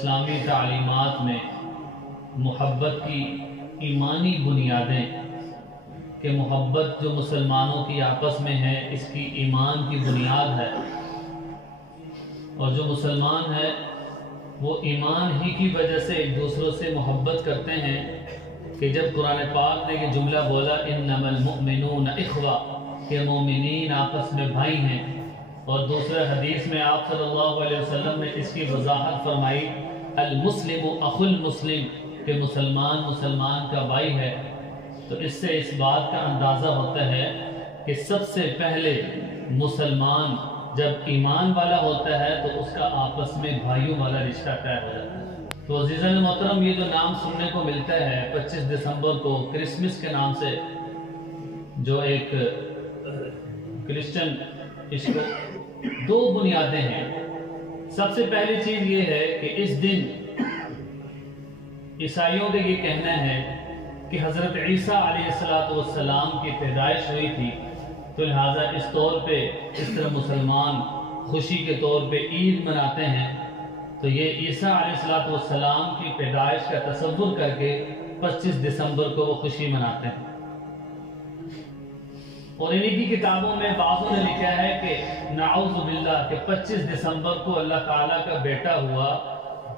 اسلامی تعلیمات میں محبت کی ایمانی بنیادیں کہ محبت جو مسلمانوں کی آپس میں ہے اس کی ایمان کی بنیاد ہے، اور جو مسلمان ہے وہ ایمان ہی کی وجہ سے ایک دوسروں سے محبت کرتے ہیں کہ جب قرآن پاک نے یہ جملہ بولا انما المؤمنون اخوہ کہ مومنین آپس میں بھائی ہیں، اور دوسرے حدیث میں آپ صلی اللہ علیہ وسلم نے اس کی وضاحت فرمائی المسلم اخو المسلم کہ مسلمان مسلمان کا بھائی ہے، تو اس سے اس بات کا اندازہ ہوتا ہے کہ سب سے پہلے مسلمان جب ایمان والا ہوتا ہے تو اس کا آپس میں بھائیوں والا رشتہ طے ہو جاتا ہے۔ تو عزیزان محترم، یہ جو نام سننے کو ملتا ہے 25 دسمبر کو کرسمس کے نام سے، جو ایک کرسچن، اس کو دو بنیادیں ہیں۔ سب سے پہلی چیز یہ ہے کہ اس دن عیسائیوں کا یہ کہنا ہے کہ حضرت عیسیٰ علیہ السلام کی پیدائش ہوئی تھی، تو لہٰذا اس طور پہ اس طرح مسلمان خوشی کے طور پہ عید مناتے ہیں، تو یہ عیسیٰ علیہ السلام کی پیدائش کا تصور کر کے 25 دسمبر کو وہ خوشی مناتے ہیں۔ اور انہی کی کتابوں میں بعضوں نے لکھا ہے کہ نعوذ باللہ کہ 25 دسمبر کو اللہ تعالیٰ کا بیٹا ہوا،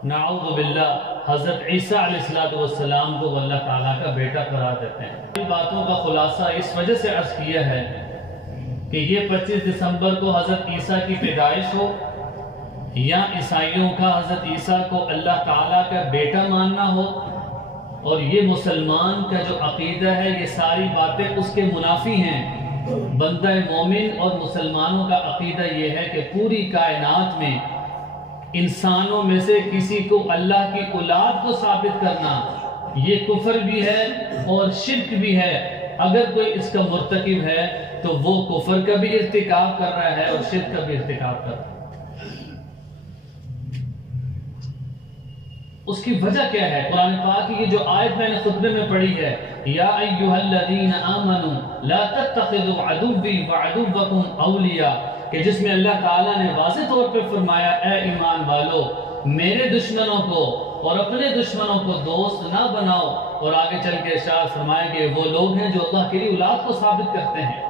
نعوذ باللہ حضرت عیسیٰ علیہ السلام کو اللہ تعالیٰ کا بیٹا قرار دیتے ہیں۔ ان باتوں کا خلاصہ اس وجہ سے عرض کیا ہے کہ یہ 25 دسمبر کو حضرت عیسیٰ کی پیدائش ہو یا عیسائیوں کا حضرت عیسیٰ کو اللہ تعالیٰ کا بیٹا ماننا ہو، اور یہ مسلمان کا جو عقیدہ ہے یہ ساری باتیں اس کے منافی ہیں۔ بندہ مومن اور مسلمانوں کا عقیدہ یہ ہے کہ پوری کائنات میں انسانوں میں سے کسی کو اللہ کی اولاد کو ثابت کرنا یہ کفر بھی ہے اور شرک بھی ہے۔ اگر کوئی اس کا مرتکب ہے تو وہ کفر کا بھی ارتکاب کر رہا ہے اور شرک کا بھی ارتکاب کر رہا ہے۔ اس کی وجہ کیا ہے؟ قرآن پاک کی یہ جو آیت میں نے خطبے میں پڑھی ہے، یا ایھا الذین آمنوا لا تتخذوا عدوی وعدوکم اولیاء، کہ جس میں اللہ تعالیٰ نے واضح طور پہ فرمایا اے ایمان والو میرے دشمنوں کو اور اپنے دشمنوں کو دوست نہ بناؤ، اور آگے چل کے ارشاد فرمایا کہ وہ لوگ ہیں جو اللہ کی اولاد کو ثابت کرتے ہیں۔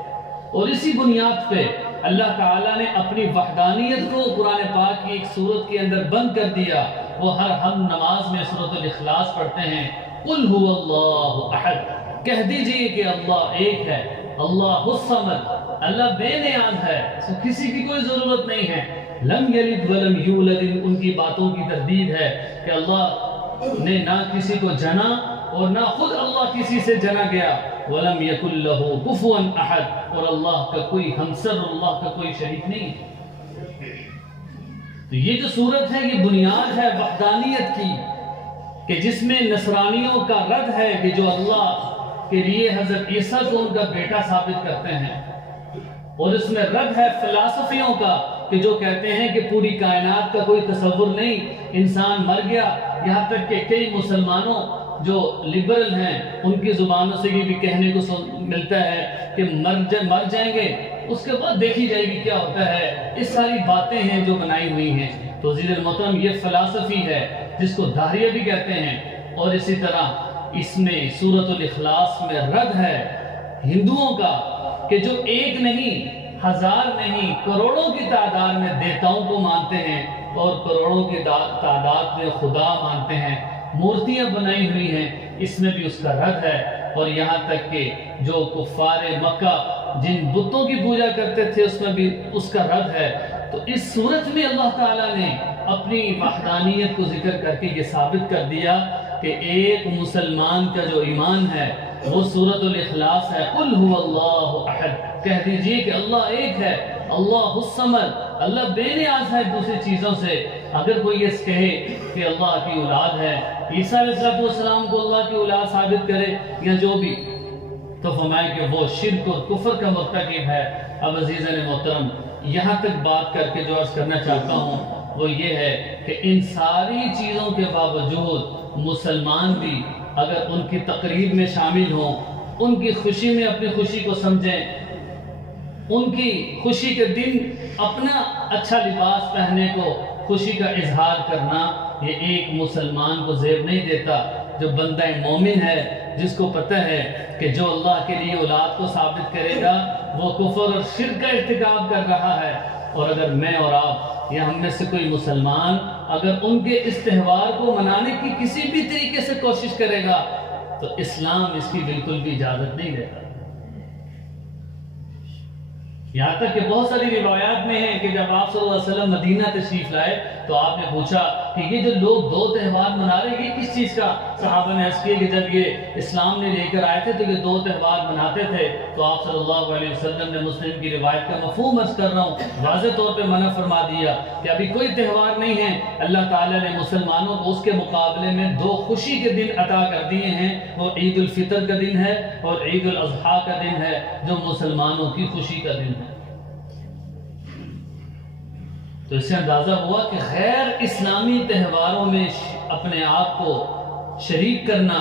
اور اسی بنیاد پہ اللہ تعالیٰ نے اپنی وحدانیت کو قرآن پاک کی ایک سورت کے اندر بند کر دیا۔ وہ ہم نماز میں سورۃ الاخلاص پڑھتے ہیں، قل هو اللہ احد، کہہ دیجئے کہ اللہ ایک ہے، اللہ الصمد، اللہ بے نیاز ہے، کسی کی کوئی ضرورت نہیں ہے، لم یلد ولم یولد، ان کی باتوں کی تردید ہے کہ اللہ نے نہ کسی کو جنا اور نہ خود اللہ کسی سے جنا گیا، ولم یکن لہ کفوا احد، اور اللہ کا کوئی ہمسر، اللہ کا کوئی شریک نہیں۔ تو یہ جو صورت ہے یہ بنیاد ہے وحدانیت کی، کہ جس میں نصرانیوں کا رد ہے کہ جو اللہ کے لیے حضرت عیسیٰ کو ان کا بیٹا ثابت کرتے ہیں، اور اس میں رد ہے فلسفیوں کا کہ جو کہتے ہیں کہ پوری کائنات کا کوئی تصور نہیں، انسان مر گیا۔ یہاں تک کہ کئی مسلمانوں جو لبرل ہیں ان کی زبانوں سے یہ بھی کہنے کو ملتا ہے کہ مر جائیں گے، اس کے بعد دیکھی جائے گی کیا ہوتا ہے۔ اس ساری باتیں ہیں جو بنائی ہوئی ہیں۔ تو عزیز المحترم، یہ فلسفی ہے جس کو داہریہ بھی کہتے ہیں، اور اسی طرح اس میں سورۃ الاخلاص میں رد ہے ہندوؤں کا کہ جو ایک نہیں، ہزار نہیں، کروڑوں کی تعداد میں دیوتاؤں کو مانتے ہیں اور کروڑوں کی تعداد میں خدا مانتے ہیں، مورتیاں بنائی ہوئی ہیں، اس میں بھی اس کا رد ہے۔ اور یہاں تک کہ جو کفار مکہ جن بتوں کی پوجا کرتے تھے اس میں بھی اس کا رد ہے۔ تو اس صورت میں اللہ تعالیٰ نے اپنی وحدانیت کو ذکر کر کے یہ ثابت کر دیا کہ ایک مسلمان کا جو ایمان ہے وہ سورۃ الاخلاص ہے، قل هو اللہ احد، کہہ دیجئے کہ اللہ ایک ہے، اللہ الصمد، اللہ بے نیاز ہے دوسری چیزوں سے۔ اگر کوئی یہ کہے کہ اللہ کی اولاد ہے، عیسیٰ علیہ السلام کو اللہ کی اولاد ثابت کرے یا جو بھی، تو فرمائے کہ وہ شرک اور کفر کا مرتکب ہے۔ اب عزیزان محترم، یہاں تک بات کر کے جو عرض کرنا چاہتا ہوں وہ یہ ہے کہ ان ساری چیزوں کے باوجود مسلمان بھی اگر ان کی تقریب میں شامل ہوں، ان کی خوشی میں اپنی خوشی کو سمجھیں، ان کی خوشی کے دن اپنا اچھا لباس پہننے کو خوشی کا اظہار کرنا یہ ایک مسلمان کو زیب نہیں دیتا جو بندہ مومن ہے، جس کو پتہ ہے کہ جو اللہ کے لیے اولاد کو ثابت کرے گا وہ کفر اور شرک کا ارتکاب کر رہا ہے۔ اور اگر میں اور آپ یا ہم میں سے کوئی مسلمان اگر ان کے اس تہوار کو منانے کی کسی بھی طریقے سے کوشش کرے گا تو اسلام اس کی بالکل بھی اجازت نہیں دیتا۔ یہاں تک کہ بہت ساری روایات میں ہیں کہ جب آپ صلی اللہ علیہ وسلم مدینہ تشریف لائے تو آپ نے پوچھا کہ یہ جو لوگ دو تہوار منا رہے ہیں یہ کس چیز کا؟ صحابہ نے عرض کیا کہ جب یہ اسلام نے لے کر آئے تھے تو یہ دو تہوار مناتے تھے، تو آپ صلی اللہ علیہ وسلم نے مسلم کی روایت کا مفہوم عرض کر رہا ہوں واضح طور پہ منع فرما دیا کہ ابھی کوئی تہوار نہیں ہے، اللہ تعالیٰ نے مسلمانوں کو اس کے مقابلے میں دو خوشی کے دن عطا کر دیے ہیں، وہ عید الفطر کا دن ہے اور عید الاضحیٰ کا دن ہے جو مسلمانوں کی خوشی کا دن ہے۔ تو اس سے اندازہ ہوا کہ غیر اسلامی تہواروں میں اپنے آپ کو شریک کرنا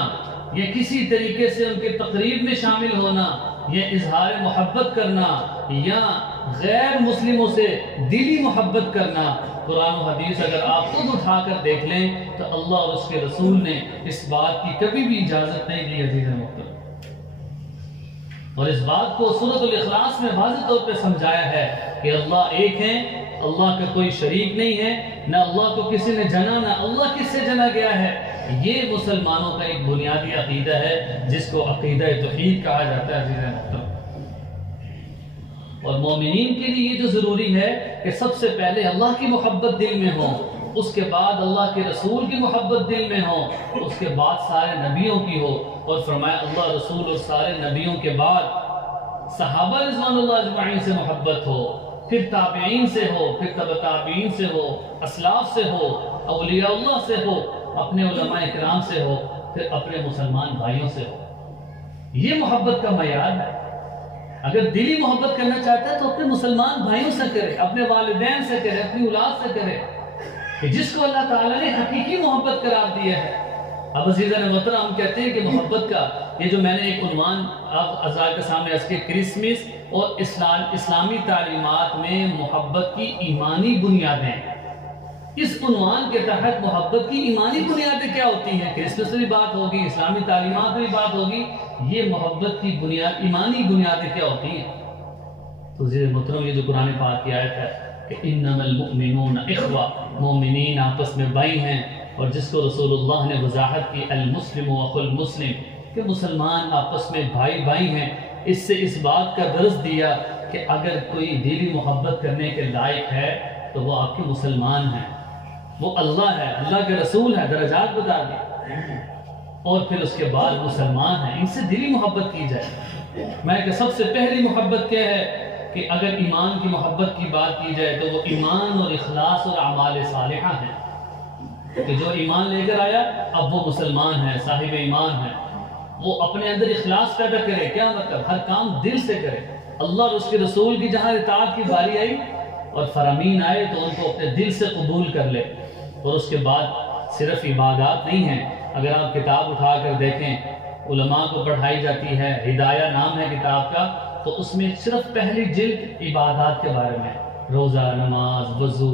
یا کسی طریقے سے ان کے تقریب میں شامل ہونا یا اظہار محبت کرنا یا غیر مسلموں سے دلی محبت کرنا، قرآن و حدیث اگر آپ خود اٹھا کر دیکھ لیں تو اللہ اور اس کے رسول نے اس بات کی کبھی بھی اجازت نہیں دی عزیز محترم۔ اور اس بات کو سورۃ الاخلاص میں واضح طور پہ سمجھایا ہے کہ اللہ ایک ہے، اللہ کا کوئی شریک نہیں ہے، نہ اللہ کو کسی نے جنا نہ اللہ کس سے جنا گیا ہے۔ یہ مسلمانوں کا ایک بنیادی عقیدہ ہے جس کو عقیدہ توحید کہا جاتا ہے عزیز محترم۔ اور مومنین کے لیے یہ جو ضروری ہے کہ سب سے پہلے اللہ کی محبت دل میں ہو، اس کے بعد اللہ کے رسول کی محبت دل میں ہو، اس کے بعد سارے نبیوں کی ہو، اور فرمایا اللہ رسول اور سارے نبیوں کے بعد صحابہ رضوان اللہ اجمعین سے محبت ہو، پھر تابعین سے ہو، پھر تبع تابعین سے ہو، اسلاف سے ہو، اولیاء اللہ سے ہو، اپنے علماء اکرام سے ہو، پھر اپنے مسلمان بھائیوں سے ہو۔ یہ محبت کا معیار ہے۔ اگر دلی محبت کرنا چاہتا ہے تو اپنے مسلمان بھائیوں سے کرے، اپنے والدین سے کرے، اپنی اولاد سے کرے، کہ جس کو اللہ تعالیٰ نے حقیقی محبت قرار دیا ہے۔ اب عزیزان محترم ہم کہتے ہیں کہ محبت کا یہ جو میں نے ایک عنوان اب حضرات کے سامنے عرض کیا، کرسمس اور اسلامی تعلیمات میں محبت کی ایمانی بنیادیں، اس عنوان کے تحت محبت کی ایمانی بنیادیں کیا ہوتی ہیں؟ کرسمس میں بھی بات ہوگی، اسلامی تعلیمات میں بھی بات ہوگی، یہ محبت کی بنیاد ایمانی بنیادیں کیا ہوتی ہیں؟ تو عزیز محترم یہ جو قرآن پاک کی آیت ہے کہ انما المؤمنون اخوہ، مومنین آپس میں بھائی ہیں، اور جس کو رسول اللہ نے وضاحت کی المسلم اخو المسلم، کہ مسلمان آپس میں بھائی بھائی ہیں، اس سے اس بات کا درس دیا کہ اگر کوئی دلی محبت کرنے کے لائق ہے تو وہ آپ کے مسلمان ہیں، وہ اللہ ہے، اللہ کے رسول ہے، درجات بتا دی، اور پھر اس کے بعد مسلمان ہیں، ان سے دلی محبت کی جائے۔ میں کہ سب سے پہلی محبت کیا ہے کہ اگر ایمان کی محبت کی بات کی جائے تو وہ ایمان اور اخلاص اور اعمال صالحہ ہیں، کہ جو ایمان لے کر آیا اب وہ مسلمان ہے، صاحب ایمان ہے، وہ اپنے اندر اخلاص پیدا کرے۔ کیا مطلب؟ ہر کام دل سے کرے، اللہ اور اس کے رسول کی جہاں اطاعت کی باری آئی اور فرامین آئے تو ان کو اپنے دل سے قبول کر لے۔ اور اس کے بعد صرف عبادات نہیں ہیں، اگر آپ کتاب اٹھا کر دیکھیں علماء کو پڑھائی جاتی ہے، ہدایہ نام ہے کتاب کا، تو اس میں صرف پہلی جلد عبادات کے بارے میں، روزہ، نماز، وضو،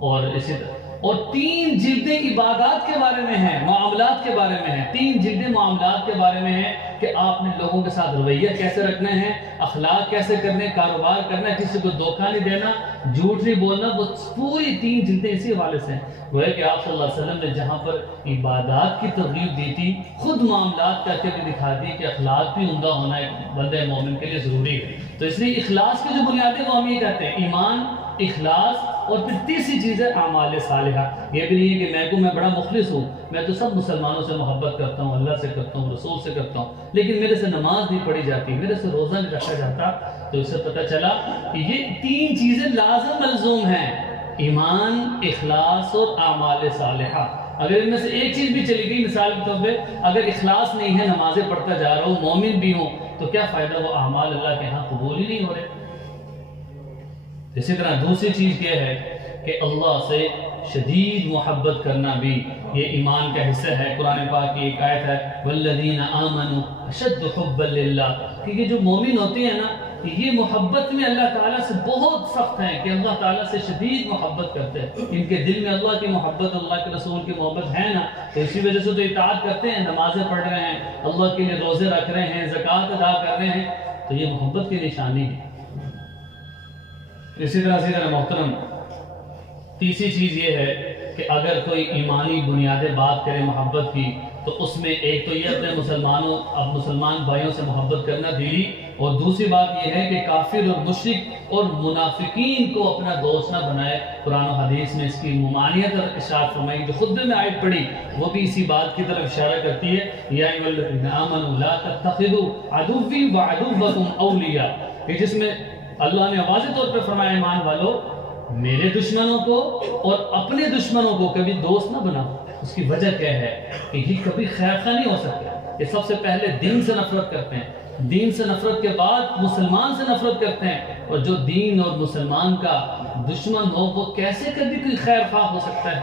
اور اسی طرح، اور 3 جلدیں عبادات کے بارے میں ہیں، معاملات کے بارے میں ہیں، 3 جلدیں معاملات کے بارے میں ہیں کہ آپ نے لوگوں کے ساتھ رویہ کیسے رکھنا ہے، اخلاق کیسے کرنے، کاروبار کرنا ہے، کسی کو دھوکہ نہیں دینا، جھوٹ نہیں بولنا، وہ پوری 3 جلدیں اسی حوالے سے ہیں۔ وہ ہے کہ آپ صلی اللہ علیہ وسلم نے جہاں پر عبادات کی ترغیب دی تھی، خود معاملات کر کے بھی دکھا دی کہ اخلاق بھی عمدہ ہونا ایک بندہ مومن کے لیے ضروری ہے۔ تو اس لیے اخلاص کی جو بنیادیں وہ ہم یہ کہتے ہیں، ایمان، اخلاص، اور پھر تیسری چیز ہے اعمال صالحہ۔ یہ بھی نہیں ہے کہ میں بڑا مخلص ہوں، میں تو سب مسلمانوں سے محبت کرتا ہوں، اللہ سے کرتا ہوں، رسول سے کرتا ہوں، لیکن میرے سے نماز نہیں پڑھی جاتی، میرے سے روزہ نہیں رکھا جاتا۔ تو اس سے پتہ چلا کہ یہ 3 چیزیں لازم ملزوم ہیں، ایمان، اخلاص اور اعمال صالحہ۔ اگر ان میں سے ایک چیز بھی چلی گئی، مثال کے طور پہ اگر اخلاص نہیں ہے، نمازیں پڑھتا جا رہا ہوں، مومن بھی ہوں، تو کیا فائدہ؟ وہ اعمال اللہ کے ہاں قبول ہی نہیں ہو رہے۔ اسی طرح دوسری چیز کیا ہے کہ اللہ سے شدید محبت کرنا بھی یہ ایمان کا حصہ ہے۔ قرآن پاک کی ایک آیت ہے وَالَّذِينَ آمَنُوا أَشَدُّ حُبًّا لِلَّهِ، کہ یہ جو مومن ہوتے ہیں نا کہ یہ محبت میں اللہ تعالیٰ سے بہت سخت ہیں، کہ اللہ تعالیٰ سے شدید محبت کرتے ہیں، ان کے دل میں اللہ کی محبت، اللہ کے رسول کی محبت ہے نا، تو اسی وجہ سے تو اطاعت کرتے ہیں، نمازیں پڑھ رہے ہیں، اللہ کے لیے روزے رکھ رہے ہیں، زکوٰۃ ادا کر رہے ہیں، تو یہ محبت کی نشانی ہے۔ اسی طرح محترم تیسری چیز یہ ہے کہ اگر کوئی ایمانی بنیادیں بات کرے محبت کی، تو اس میں ایک تو یہ اپنے مسلمان بھائیوں سے محبت کرنا دلی، اور دوسری بات یہ ہے کہ کافر اور مشرک اور منافقین کو اپنا دوست نہ بنائے۔ قرآن و حدیث میں اس کی ممانعت اور ارشاد فرمائی، جو خطبے میں آیت پڑھی وہ بھی اسی بات کی طرف اشارہ کرتی ہے، یا ایھا الذین آمنوا لا تتخذوا عدوی وعدوکم اولیاء، کہ جس میں اللہ نے واضح طور پہ فرمایا ایمان والو میرے دشمنوں کو اور اپنے دشمنوں کو کبھی دوست نہ بناؤ۔ اس کی وجہ کیا ہے کہ یہ کبھی خیر خواہ نہیں ہو سکتے، یہ سب سے پہلے دین سے نفرت کرتے ہیں، دین سے نفرت کے بعد مسلمان سے نفرت کرتے ہیں، اور جو دین اور مسلمان کا دشمن ہو وہ کیسے کبھی کوئی خیر خواہ ہو سکتا ہے؟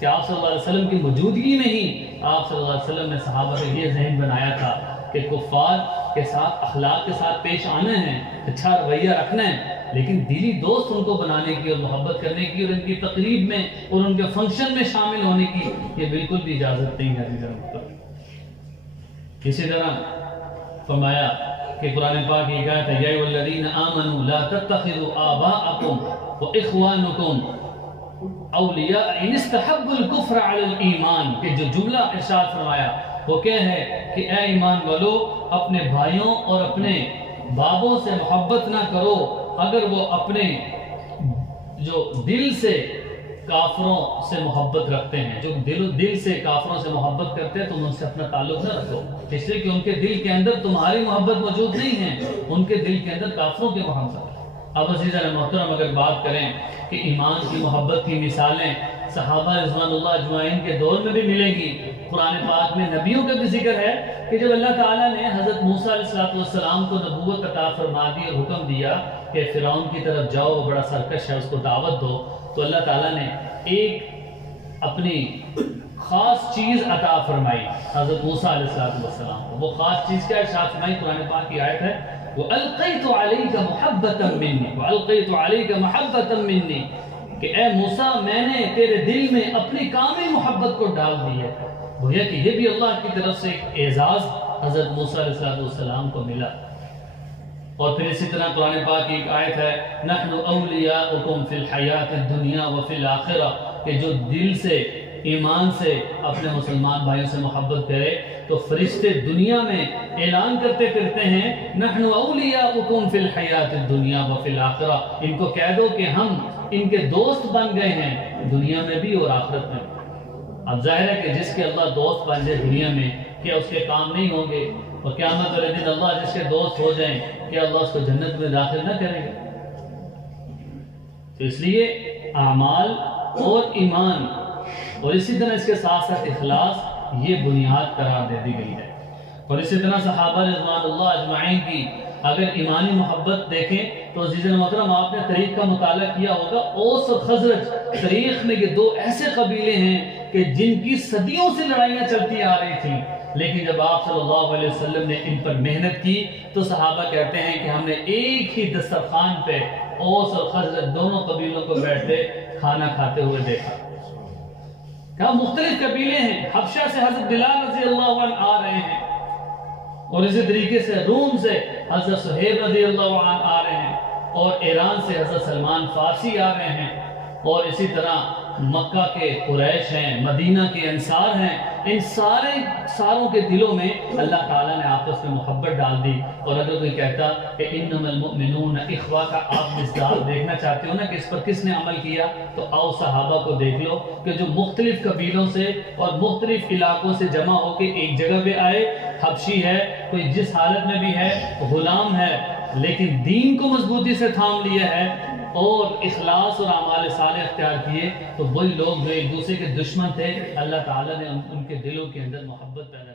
کہ آپ صلی اللہ علیہ وسلم کی موجودگی میں ہی آپ صلی اللہ علیہ وسلم نے صحابہ کو یہ ذہن بنایا تھا کہ کفار کے ساتھ اخلاق کے ساتھ پیش آنا ہے، اچھا رویہ رکھنا ہے، لیکن دلی دوست ان کو بنانے کی اور محبت کرنے کی اور ان کی تقریب میں اور ان کے فنکشن میں شامل ہونے کی یہ بالکل بھی اجازت نہیں ہے۔ اسی طرح فرمایا کہ قرآن پاک یہ کہا تھا یا ایھا الذین آمنوا لا تتخذوا آباءکم واخوانکم اولیاء ان استحبوا الکفر علی الایمان، کہ جو جملہ ارشاد فرمایا وہ کیا ہے کہ اے ایمان والو اپنے بھائیوں اور اپنے بابوں سے محبت نہ کرو اگر وہ اپنے جو دل سے کافروں سے محبت رکھتے ہیں، جو دل سے کافروں سے محبت کرتے ہیں تم ان سے اپنا تعلق نہ رکھو، اس لیے کہ ان کے دل کے اندر تمہاری محبت موجود نہیں ہے، ان کے دل کے اندر کافروں کی محبت۔ اب عزیزان محترم اگر بات کریں کہ ایمان کی محبت کی مثالیں صحابہ رضوان اللہ اجمعین کے دور میں بھی ملیں گی، قرآن پاک میں نبیوں کا بھی ذکر ہے کہ جب اللہ تعالیٰ نے حضرت موسیٰ علیہ السلام کو نبوت عطا فرما دی اور حکم دیا کہ فرعون کی طرف جاؤ وہ بڑا سرکش ہے اس کو دعوت دو، تو اللہ تعالیٰ نے ایک اپنی خاص چیز عطا فرمائی حضرت موسیٰ علیہ السلام کو۔ وہ خاص چیز کیا ارشاد فرمائی؟ قرآن پاک کی آیت ہے وَأَلْقَيْتُ عَلَيْكَ مُحَبَّةً مِّنِّي وَأَلْقَيْتُ عَلَيْكَ مَحَبَّةً مِّنِّي، کہ اے موسیٰ میں نے تیرے دل میں اپنی کامل محبت کو ڈال دی ہے۔ گویا کہ یہ بھی اللہ کی طرف سے ایک اعزاز حضرت موسیٰ علیہ السلام کو ملا۔ اور پھر اسی طرح قرآن پاک کی ایک آیت ہے نحن اولیاؤکم فی الحیات الدنیا وفی الاخرہ، کہ جو دل سے ایمان سے اپنے مسلمان بھائیوں سے محبت کرے تو فرشتے دنیا میں اعلان کرتے پھرتے ہیں نحن اولیاؤکم فی الحیات الدنیا وفی الاخرہ، ان کو کہہ دو کہ ہم ان کے دوست بن گئے ہیں دنیا میں بھی اور آخرت میں بھی۔ اب ظاہر ہے کہ جس کے اللہ دوست بن جائے دنیا میں کیا اس کے کام نہیں ہوں گے، اور قیامت والے دن اللہ جس کے دوست ہو جائیں کیا اللہ اس کو جنت میں داخل نہ کرے گا؟ تو اس لیے اعمال اور ایمان اور اسی طرح اس کے ساتھ ساتھ اخلاص یہ بنیاد قرار دے دی گئی ہے۔ اور اسی طرح صحابہ رضوان اللہ اجمعین کی اگر ایمانی محبت دیکھیں تو عزیزان محترم آپ نے تاریخ کا مطالعہ کیا ہوگا، اوس اور خزرج تاریخ میں یہ دو ایسے قبیلے ہیں کہ جن کی صدیوں سے لڑائیاں چلتی آ رہی تھیں، لیکن جب آپ صلی اللہ علیہ وسلم نے ان پر محنت کی تو صحابہ کہتے ہیں کہ ہم نے ایک ہی دسترخوان پہ اوس اور خزرج دونوں قبیلوں کو بیٹھتے کھانا کھاتے ہوئے دیکھا۔ کہا مختلف قبیلے ہیں، حبشہ سے حضرت بلال رضی اللہ عنہ آ رہے ہیں، اور اسی طریقے سے روم سے حضرت صہیب رضی اللہ عنہ آ رہے ہیں، اور ایران سے حضرت سلمان فارسی آ رہے ہیں، اور اسی طرح مکہ کے قریش ہیں، مدینہ کے انصار ہیں، ان ساروں کے دلوں میں اللہ تعالیٰ نے آپس میں محبت ڈال دی۔ اور اگر کوئی کہتا کہ انما المؤمنون اخوہ کا آپ مصداق دیکھنا چاہتے ہو نا کہ اس پر کس نے عمل کیا، تو آؤ صحابہ کو دیکھ لو کہ جو مختلف قبیلوں سے اور مختلف علاقوں سے جمع ہو کے ایک جگہ پہ آئے، حبشی ہے، کوئی جس حالت میں بھی ہے، غلام ہے، لیکن دین کو مضبوطی سے تھام لیا ہے اور اخلاص اور اعمال صالح اختیار کیے، تو وہی لوگ جو ایک دوسرے کے دشمن تھے اللہ تعالیٰ نے ان کے دلوں کے اندر محبت پیدا